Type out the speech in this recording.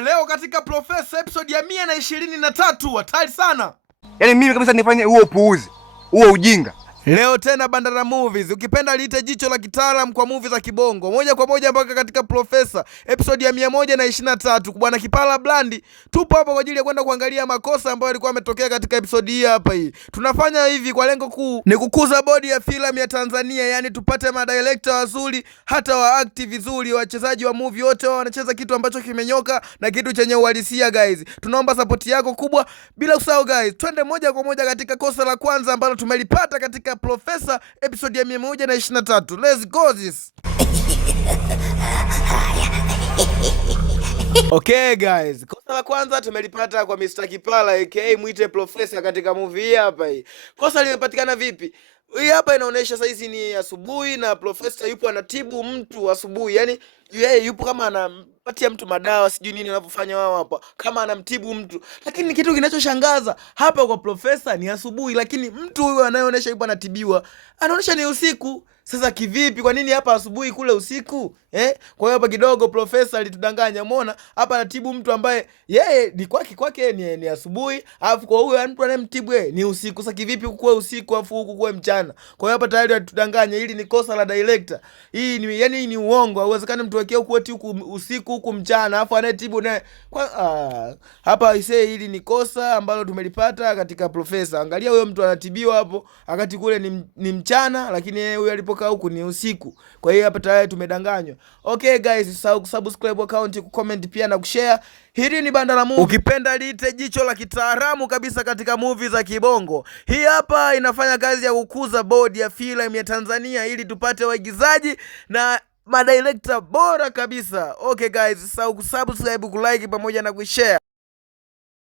Leo katika Profesa episode ya 123, hatari sana. Yaani mimi kabisa nifanye huo upuuzi, huo ujinga. Leo tena Bandara Movies, ukipenda liite jicho la kitaalam kwa movie za kibongo. Moja kwa moja mpaka katika Profesa episode ya 123. Bwana Kipala Blandi, tupo hapa kwa ajili ya kwenda kuangalia makosa ambayo yalikuwa yametokea katika episode hii hapa hii. Tunafanya hivi kwa lengo kuu ni kukuza bodi ya filamu ya Tanzania, yani tupate madirector wazuri, hata wa act vizuri, wachezaji wa movie wote wanacheza kitu ambacho kimenyoka na kitu chenye uhalisia guys. Tunaomba support yako kubwa, bila kusahau guys, twende moja kwa moja katika kosa la kwanza ambalo tumelipata katika Profesa episode ya 123. Let's go this. Okay guys, kosa la kwanza tumelipata kwa Mr. Kipala aka mwite Profesa katika movie hii hapa hii. Kosa limepatikana vipi? Hii hapa inaonyesha saizi ni asubuhi na Profesa yupo anatibu mtu asubuhi. Yaani yeye yupo kama anampatia mtu madawa, sijui nini anavyofanya wao hapa, kama anamtibu mtu. Lakini kitu kinachoshangaza hapa kwa Profesa ni asubuhi, lakini mtu huyo anayeonyesha yupo anatibiwa anaonyesha ni usiku. Sasa kivipi? Kwa nini hapa asubuhi kule usiku? Kwa hiyo hapa kidogo Profesa alitudanganya. Umeona? Hapa anatibu mtu ambaye yeye ni kwake ni asubuhi, alafu kwa huyo mtu anayemtibu yeye ni usiku. Sasa kivipi kuwe usiku afu huku kuwe mchana? Kwa hiyo hapa tayari alitudanganya. Hili ni kosa la director. Hii ni yani ni uongo. Hauwezekani mtu wekea huku eti huku usiku huku mchana alafu anayetibu naye. Hapa isee, hili ni kosa ambalo tumelipata katika Profesa. Angalia huyo mtu anatibiwa hapo wakati kule ni mchana, lakini yeye huyo alipokaa huku ni usiku. Kwa hiyo hapa tayari tumedanganywa. Okay guys, usisahau kusubscribe account, kucomment pia na kushare. Hili ni Bandara Movie, ukipenda liite jicho la kitaalamu kabisa katika movie za kibongo. Hii hapa inafanya kazi ya kukuza bodi ya filamu ya Tanzania ili tupate waigizaji na madirector bora kabisa. Okay guys, usisahau kusubscribe, kulike pamoja na kushare.